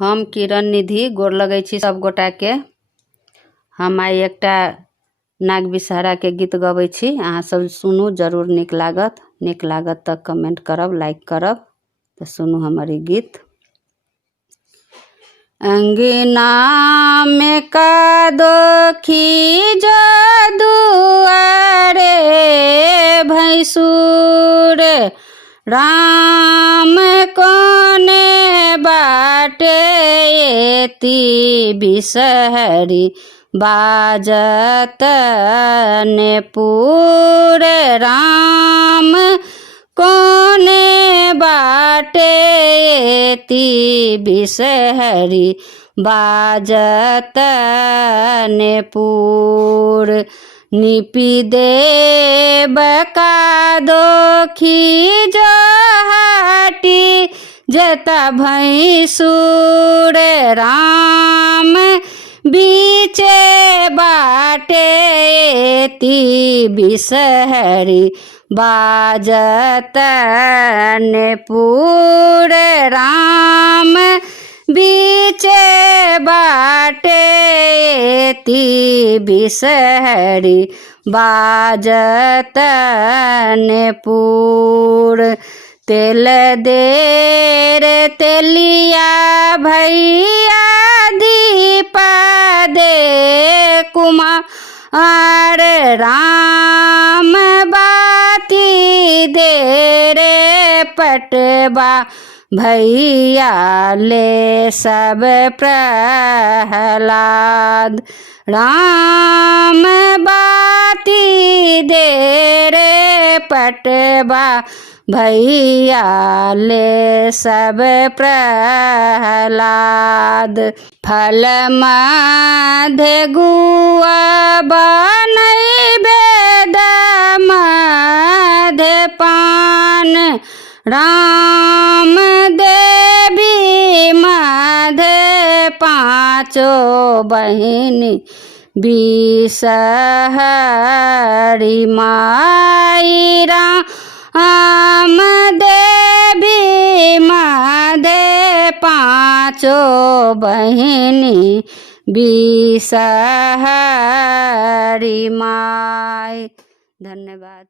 हम किरण निधि गोर लगै छी सब गोटा के। हम आई एकटा नाग विषहारा के गीत गबै छी, अहाँ सब सुनू, जरूर नीक लागत। नीक लागत तऽ कमेंट करब, लाइक करब। तऽ सुनू हमर ई गीत। अंगना में कादो खींचो दुआरे भैंसुर, राम कोने बाटे एती बिसहरी, बाजत नेपुर, राम कोने बाटे एती बिसहरी, बाजत नेपुर। निपि देब कादो खींचो हाटी, जता भैंसुर, राम बीचे बाटे एती बिसहरी, बाजत नेपुर, राम बीचे बाटे एती बिसहरी, बाजत नेपुर। तेल देर तेलिया भैया, दीपा दे कुमार, राम बाती दे रे पटवा, भैया ले सब प्रहलाद, राम बाती दे रे पटवा, भैया ले सब प्रहलाद। फल मध्य गुआ बनैबे, मध्य पान, राम देवी मध्य पाँचो बहिनी, बिसहरी माई, राम देवी मध्य पाँचो बहिनी, बिसहरी माई। धन्यवाद।